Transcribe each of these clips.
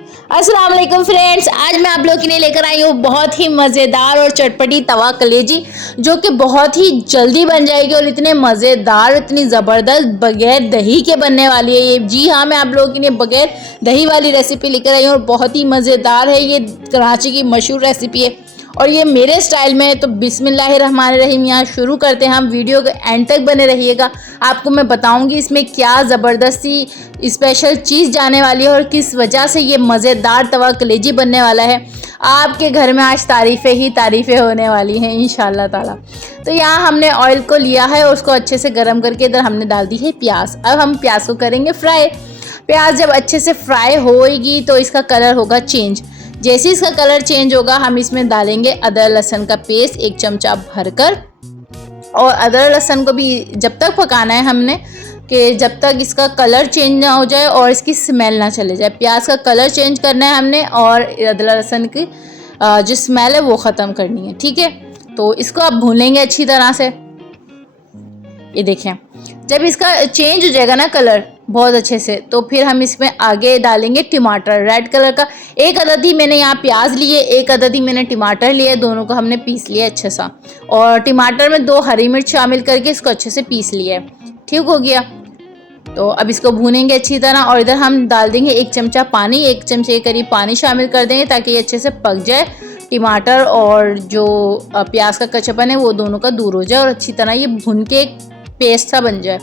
अस्सलाम वालेकुम फ्रेंड्स, आज मैं आप लोगों के लिए लेकर आई हूँ बहुत ही मज़ेदार और चटपटी तवा कलेजी, जो कि बहुत ही जल्दी बन जाएगी और इतने मज़ेदार, इतनी ज़बरदस्त बगैर दही के बनने वाली है ये। जी हाँ, मैं आप लोगों के लिए बगैर दही वाली रेसिपी लेकर आई हूँ और बहुत ही मज़ेदार है। ये कराची की मशहूर रेसिपी है और ये मेरे स्टाइल में है। तो बिस्मिल्लाहिर्रहमानिर्रहीम, यहाँ शुरू करते हैं हम। वीडियो के एंड तक बने रहिएगा, आपको मैं बताऊंगी इसमें क्या ज़बरदस्ती स्पेशल चीज़ जाने वाली है और किस वजह से ये मज़ेदार तवा कलेजी बनने वाला है। आपके घर में आज तारीफ़ें ही तारीफ़ें होने वाली हैं इंशाल्लाह ताला। तो यहाँ हमने ऑयल को लिया है और उसको अच्छे से गर्म करके इधर हमने डाल दी है प्याज। अब हम प्याज को करेंगे फ्राई। प्याज जब अच्छे से फ्राई होएगी तो इसका कलर होगा चेंज। जैसे ही इसका कलर चेंज होगा हम इसमें डालेंगे अदरक लहसुन का पेस्ट 1 चमचा भरकर। और अदरक लहसुन को भी जब तक पकाना है हमने कि जब तक इसका कलर चेंज ना हो जाए और इसकी स्मेल ना चले जाए। प्याज का कलर चेंज करना है हमने और अदरक लहसुन की जो स्मेल है वो ख़त्म करनी है। ठीक है, तो इसको आप भूनेंगे अच्छी तरह से। ये देखें, जब इसका चेंज हो जाएगा ना कलर बहुत अच्छे से, तो फिर हम इसमें आगे डालेंगे टमाटर रेड कलर का। 1 अदद ही मैंने यहाँ प्याज लिए, 1 अदद ही मैंने टमाटर लिए, दोनों को हमने पीस लिया अच्छे सा। और टमाटर में 2 हरी मिर्च शामिल करके इसको अच्छे से पीस लिया है। ठीक हो गया, तो अब इसको भूनेंगे अच्छी तरह। और इधर हम डाल देंगे 1 चमचा पानी, 1 चमचे के करीब पानी शामिल कर देंगे ताकि ये अच्छे से पक जाए। टमाटर और जो प्याज का कच्चापन है वो दोनों का दूर हो जाए और अच्छी तरह ये भून के एक पेस्ट सा बन जाए।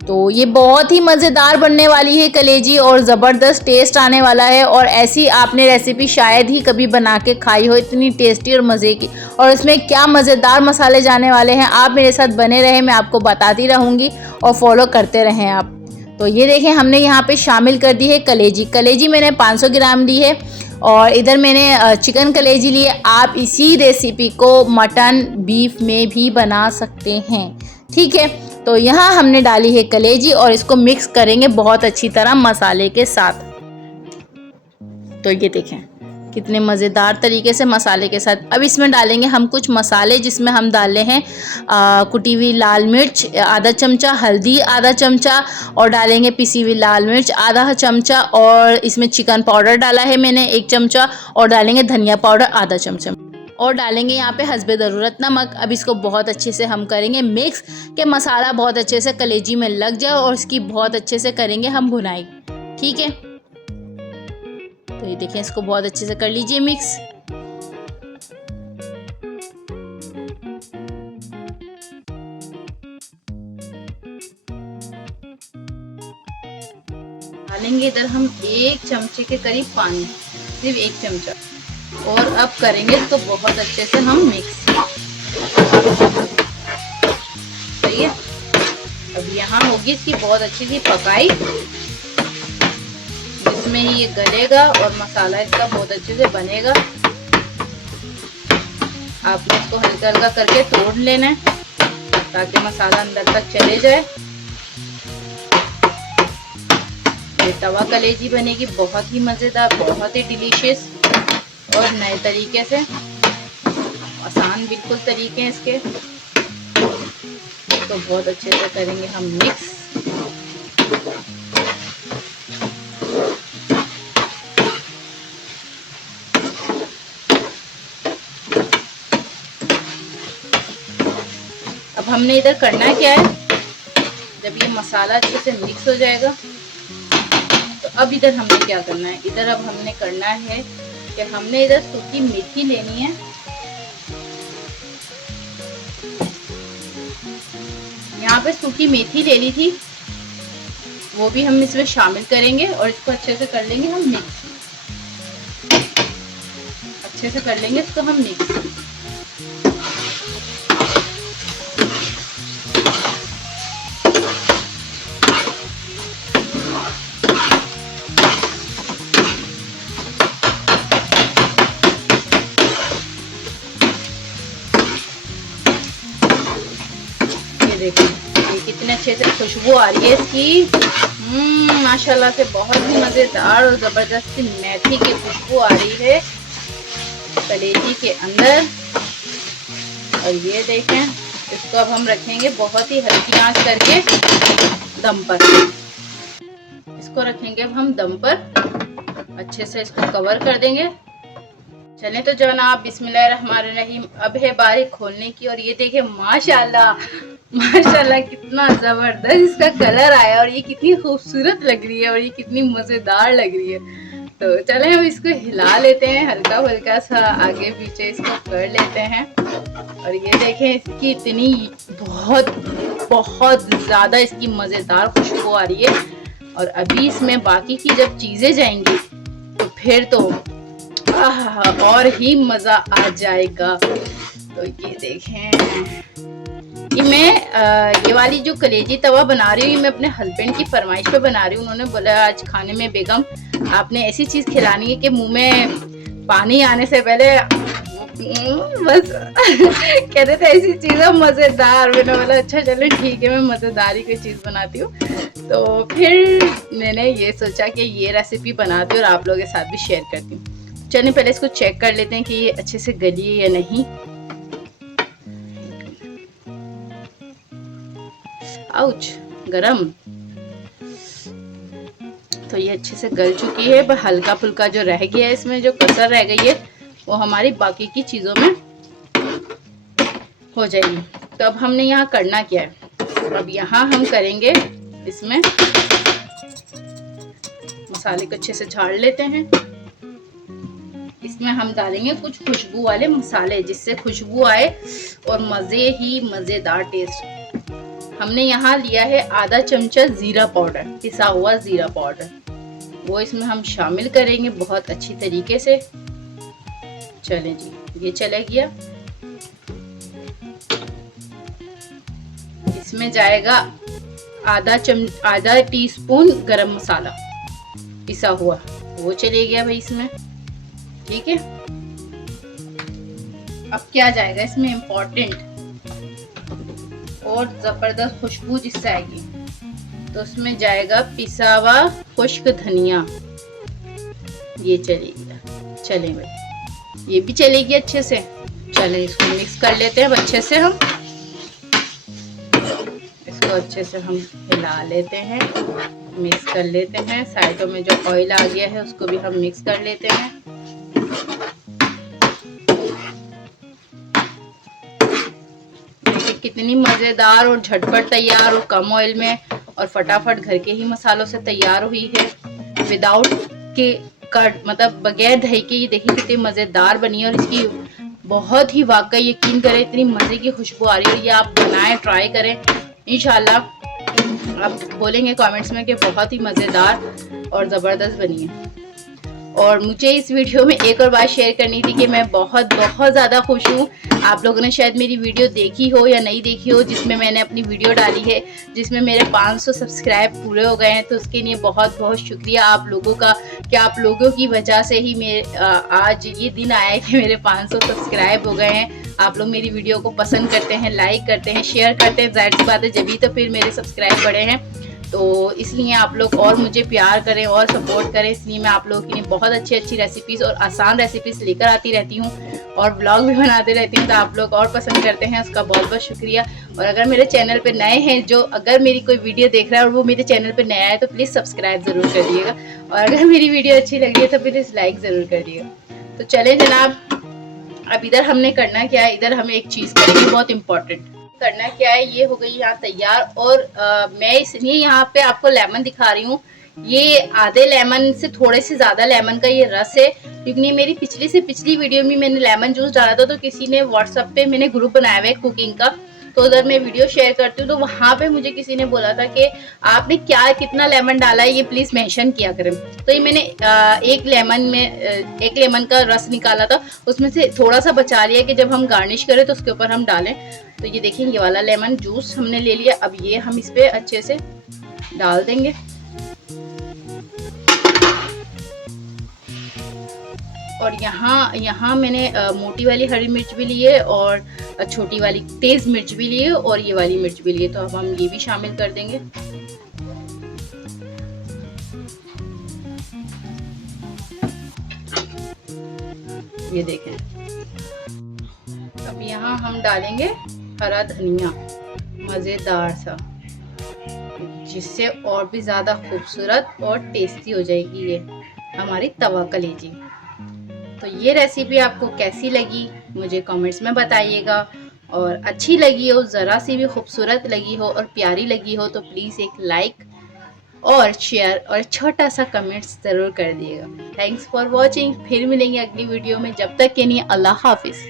तो ये बहुत ही मज़ेदार बनने वाली है कलेजी और ज़बरदस्त टेस्ट आने वाला है। और ऐसी आपने रेसिपी शायद ही कभी बना के खाई हो, इतनी टेस्टी और मज़े की। और इसमें क्या मज़ेदार मसाले जाने वाले हैं, आप मेरे साथ बने रहें, मैं आपको बताती रहूँगी और फॉलो करते रहें आप। तो ये देखें, हमने यहाँ पे शामिल कर दी है कलेजी। कलेजी मैंने 500 ग्राम ली है और इधर मैंने चिकन कलेजी लिए। आप इसी रेसिपी को मटन बीफ में भी बना सकते हैं। ठीक है, तो यहाँ हमने डाली है कलेजी और इसको मिक्स करेंगे बहुत अच्छी तरह मसाले के साथ। तो ये देखें कितने मज़ेदार तरीके से मसाले के साथ। अब इसमें डालेंगे हम कुछ मसाले, जिसमें हम डाले हैं कुटी हुई लाल मिर्च आधा चमचा, हल्दी आधा चमचा और डालेंगे पिसी हुई लाल मिर्च आधा चमचा। और इसमें चिकन पाउडर डाला है मैंने 1 चमचा और डालेंगे धनिया पाउडर आधा चमचा और डालेंगे यहाँ पे हस्बे ज़रूरत नमक। अब इसको बहुत अच्छे से हम करेंगे मिक्स कि मसाला बहुत अच्छे से कलेजी में लग जाए और इसकी बहुत अच्छे से करेंगे हम भुनाई। ठीक है, तो ये देखें, इसको बहुत अच्छे से कर लीजिए मिक्स। डालेंगे इधर हम 1 चमचे के करीब पानी, सिर्फ 1 चमचा। और अब करेंगे इसको बहुत अच्छे से हम मिक्स। सही है, अब यहाँ होगी इसकी बहुत अच्छी सी पकाई, जिसमें ही ये गलेगा और मसाला इसका बहुत अच्छे से बनेगा। आपने इसको हल्का हल्का करके तोड़ लेना है ताकि मसाला अंदर तक चले जाए। ये तवा कलेजी बनेगी बहुत ही मज़ेदार, बहुत ही डिलीशियस और नए तरीके से। आसान बिल्कुल तरीके हैं इसके। तो बहुत अच्छे से करेंगे हम मिक्स। अब हमने इधर करना क्या है, जब ये मसाला अच्छे से मिक्स हो जाएगा तो अब इधर हमने क्या करना है, इधर अब हमने करना है कि हमने इधर सूखी मेथी लेनी है। यहाँ पे सूखी मेथी ले ली थी, वो भी हम इसमें शामिल करेंगे और इसको अच्छे से कर लेंगे हम मिक्स। अच्छे से कर लेंगे इसको हम मिक्स। देखिए ये कितने अच्छे से खुशबू आ रही है इसकी। माशाल्लाह से बहुत ही मज़ेदार और ज़बरदस्त मेथी की खुशबू आ रही है कलेजी के अंदर। और ये देखें, इसको अब हम रखेंगे बहुत ही हल्की आंच करके दम पर। इसको रखेंगे अब हम दम पर अच्छे से इसको कवर कर देंगे। चलें तो जनाब, बिस्मिल्लाहिर्रहमानिर्रहीम। अब है बारी खोलने की, और ये देखिए माशाल्लाह माशाल्लाह कितना ज़बरदस्त इसका कलर आया, और ये कितनी खूबसूरत लग रही है, और ये कितनी मज़ेदार लग रही है। तो चलें हम इसको हिला लेते हैं, हल्का हल्का सा आगे पीछे इसको कर लेते हैं। और ये देखें इसकी इतनी बहुत बहुत ज़्यादा इसकी मज़ेदार खुशबू आ रही है। और अभी इसमें बाकी की जब चीज़ें जाएंगी तो फिर तो और ही मज़ा आ जाएगा। तो ये देखें, ये मैं ये वाली जो कलेजी तवा बना रही हूँ, ये मैं अपने हस्बैंड की फरमाइश पे बना रही हूँ। उन्होंने बोला आज खाने में बेगम आपने ऐसी चीज़ खिलानी है कि मुंह में पानी आने से पहले बस कहते थे ऐसी चीज़ मज़ेदार। मैंने बोला अच्छा चलो ठीक है, मैं मज़ेदार ही कोई चीज़ बनाती हूँ। तो फिर मैंने ये सोचा कि ये रेसिपी बनाती हूँ और आप लोगों के साथ भी शेयर करती हूँ। चलिए पहले इसको चेक कर लेते हैं कि ये अच्छे से गली है या नहीं। आउच गरम। तो ये अच्छे से गल चुकी है, पर हल्का फुल्का जो रह गया है इसमें जो कसर रह गई है वो हमारी बाकी की चीज़ों में हो जाएगी। तो अब हमने यहाँ करना क्या है, अब यहाँ हम करेंगे इसमें मसाले को अच्छे से झाड़ लेते हैं। इसमें हम डालेंगे कुछ खुशबू वाले मसाले, जिससे खुशबू आए और मज़े ही मज़ेदार टेस्ट। हमने यहाँ लिया है आधा चमचा ज़ीरा पाउडर, पिसा हुआ ज़ीरा पाउडर, वो इसमें हम शामिल करेंगे बहुत अच्छी तरीके से। चलें जी, ये चला गया। इसमें जाएगा आधा टीस्पून गरम मसाला पिसा हुआ, वो चले गया भाई इसमें। ठीक है, अब क्या जाएगा इसमें इम्पोर्टेंट और ज़बरदस्त खुशबू जिससे आएगी, तो उसमें जाएगा पिसा हुआ खुश्क धनिया, ये चलेगा। चले भाई, ये भी चलेगी अच्छे से। चले इसको मिक्स कर लेते हैं अब अच्छे से। हम इसको अच्छे से हम हिला लेते हैं, मिक्स कर लेते हैं। साइडों में जो ऑयल आ गया है उसको भी हम मिक्स कर लेते हैं। कितनी मज़ेदार और झटपट तैयार और कम ऑयल में और फटाफट घर के ही मसालों से तैयार हुई है, विदाउट के कट मतलब बगैर दही के। ये देखिए कितनी मज़ेदार बनी है, और इसकी बहुत ही वाकई यकीन करें इतनी मज़े की खुशबू आ रही है। ये आप बनाएं, ट्राई करें, इंशाल्लाह आप बोलेंगे कमेंट्स में कि बहुत ही मज़ेदार और ज़बरदस्त बनी है। और मुझे इस वीडियो में एक और बात शेयर करनी थी कि मैं बहुत ज़्यादा खुश हूँ। आप लोगों ने शायद मेरी वीडियो देखी हो या नहीं देखी हो, जिसमें मैंने अपनी वीडियो डाली है जिसमें मेरे 500 सब्सक्राइब पूरे हो गए हैं। तो उसके लिए बहुत शुक्रिया आप लोगों का, कि आप लोगों की वजह से ही आज ये दिन आया है कि मेरे 500 सब्सक्राइब हो गए हैं। आप लोग मेरी वीडियो को पसंद करते हैं, लाइक करते हैं, शेयर करते हैं, जाहिर सी बात है जब तो फिर मेरे सब्सक्राइब बढ़े हैं। तो इसलिए आप लोग और मुझे प्यार करें और सपोर्ट करें। इसलिए मैं आप लोगों के लिए बहुत अच्छी रेसिपीज़ और आसान रेसिपीज़ लेकर आती रहती हूँ और व्लॉग भी बनाते रहती हूँ। तो आप लोग और पसंद करते हैं, उसका बहुत शुक्रिया। और अगर मेरे चैनल पे नए हैं, जो अगर मेरी कोई वीडियो देख रहा है और वो मेरे चैनल पे नया है, तो प्लीज़ सब्सक्राइब ज़रूर कर दिएगा। और अगर मेरी वीडियो अच्छी लगी है तो प्लीज़ लाइक ज़रूर कर दिएगा। तो चले जनाब, अब इधर हमने करना क्या है, इधर हमें एक चीज़ करेंगे बहुत इम्पोर्टेंट। करना क्या है, ये हो गई यहाँ तैयार। और मैं इसलिए यहाँ पे आपको लेमन दिखा रही हूँ। ये आधे लेमन से थोड़े से ज़्यादा लेमन का ये रस है, क्योंकि मेरी पिछली वीडियो में मैंने लेमन जूस डाला था। तो किसी ने व्हाट्सएप पे मैंने ग्रुप बनाया हुआ है कुकिंग का, तो उधर मैं वीडियो शेयर करती हूँ। तो वहाँ पे मुझे किसी ने बोला था कि आपने कितना लेमन डाला है, ये प्लीज़ मेंशन किया करें। तो ये मैंने एक लेमन का रस निकाला था, उसमें से थोड़ा सा बचा लिया कि जब हम गार्निश करें तो उसके ऊपर हम डालें। तो ये देखिए ये वाला लेमन जूस हमने ले लिया। अब ये हम इस पर अच्छे से डाल देंगे। और यहाँ मैंने मोटी वाली हरी मिर्च भी ली है और छोटी वाली तेज मिर्च भी ली है और ये वाली मिर्च भी ली है। तो अब हम ये भी शामिल कर देंगे। ये देखें, अब यहाँ हम डालेंगे हरा धनिया मज़ेदार सा, जिससे और भी ज़्यादा खूबसूरत और टेस्टी हो जाएगी ये। हमारी तवा कलेजी। तो ये रेसिपी आपको कैसी लगी मुझे कमेंट्स में बताइएगा, और अच्छी लगी हो, ज़रा सी भी खूबसूरत लगी हो और प्यारी लगी हो तो प्लीज़ एक लाइक और शेयर और छोटा सा कमेंट्स ज़रूर कर दिएगा। Thanks for watching. फिर मिलेंगे अगली वीडियो में, जब तक के लिए अल्लाह हाफिज़।